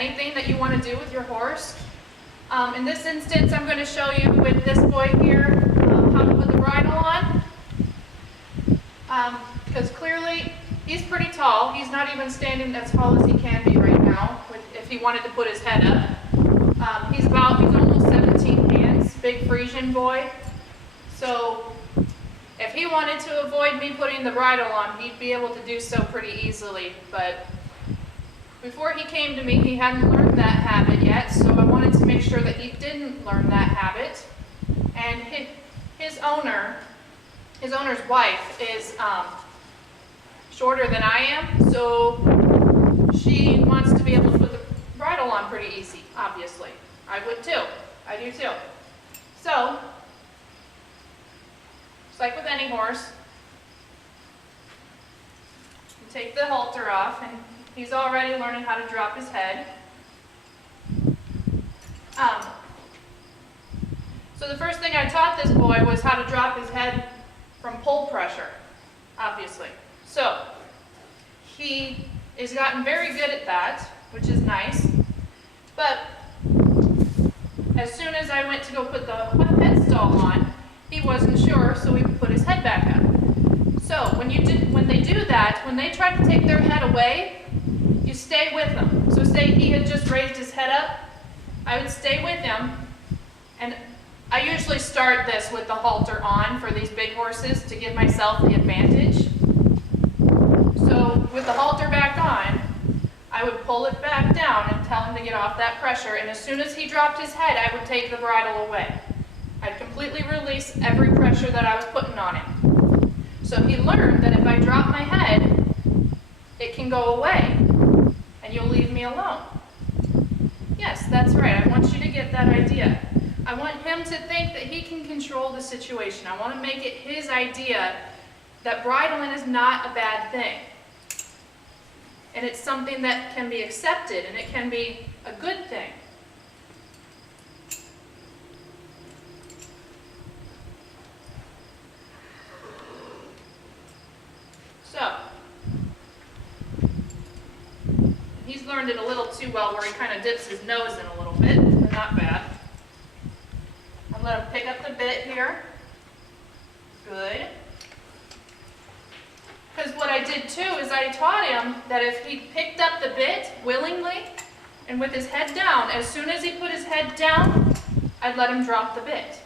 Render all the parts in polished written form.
anything that you want to do with your horse. In this instance, I'm going to show you with this boy here how to put the bridle on. Because clearly he's pretty tall. He's not even standing as tall as he can be right now if he wanted to put his head up. He's almost 17 hands, big Frisian boy. So if he wanted to avoid me putting the bridle on, he'd be able to do so pretty easily. But before he came to me, he hadn't learned that habit yet, so I wanted to make sure that he didn't learn that habit. And his owner's wife is shorter than I am, so she wants to be able to put the bridle on pretty easy, obviously. I would too. I do too. So, just like with any horse, you take the halter off, and he's already learning how to drop his head. So the first thing I taught this boy was how to drop his head from pull pressure, obviously. So he has gotten very good at that, which is nice. But as soon as I went to go put the head stall on, he wasn't sure, so he would put his head back up. So when they do that, when they try to take their head away, you stay with them. So say he had just raised his head up, I would stay with him, and I usually start this with the halter on for these big horses to give myself the advantage. So with the halter back on, I would pull it back down and tell him to get off that pressure, and as soon as he dropped his head, I would take the bridle away. I'd completely release every pressure that I was putting on him. So he learned that if I drop my head, it can go away, and you'll leave me alone. Yes, that's right. I want you to get that idea. I want him to think that he can control the situation. I want to make it his idea that bridling is not a bad thing. And it's something that can be accepted, and it can be a good thing. So, he's learned it a little too well where he kind of dips his nose in a little bit, but not bad. I'm going to pick up the bit here. Good. Because what I did too is I taught him that if he picked up the bit willingly and with his head down, as soon as he put his head down, I'd let him drop the bit.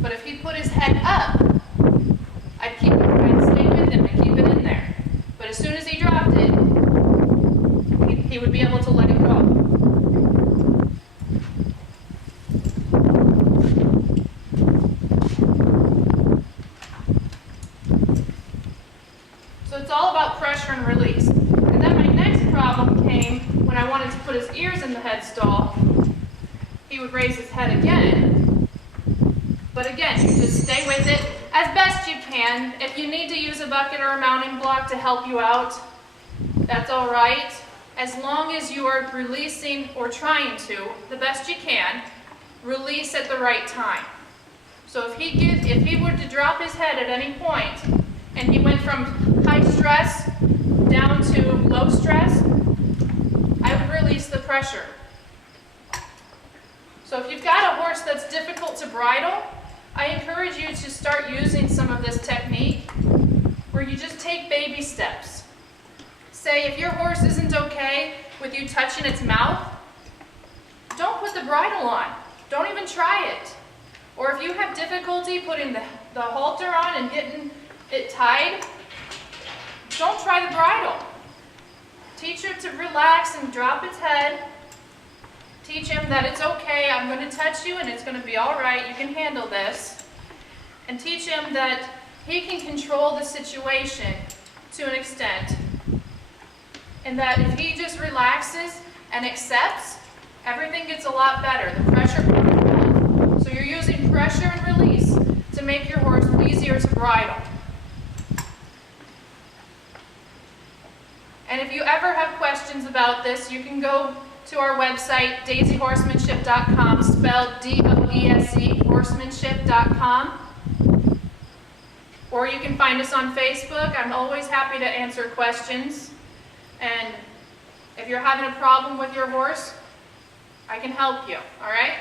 But if he put his head up, I'd stay with him and keep it in there. But as soon as he dropped it, he would be able to let it go. So it's all about pressure and release. And then my next problem came when I wanted to put his ears in the head stall. He would raise his head again. But again, you just stay with it as best you can. If you need to use a bucket or a mounting block to help you out, that's all right. As long as you are releasing or trying to, the best you can, release at the right time. So if he were to drop his head at any point, and he went from high stress down to low stress, I would release the pressure. So if you've got a horse that's difficult to bridle, I encourage you to start using some of this technique where you just take baby steps. Say if your horse isn't okay with you touching its mouth, don't put the bridle on. Don't even try it. Or if you have difficulty putting the halter on and getting it tied, don't try the bridle. Teach him to relax and drop its head. Teach him that it's okay, I'm going to touch you and it's going to be all right, you can handle this. And teach him that he can control the situation to an extent. And that if he just relaxes and accepts, everything gets a lot better. The pressure comes off. So you're using pressure and release to make your horse easier to bridle. And if you ever have questions about this, you can go to our website, Doese-Horsemanship.com, spelled D-O-E-S-E, horsemanship.com. Or you can find us on Facebook. I'm always happy to answer questions. And If you're having a problem with your horse, I can help you, all right?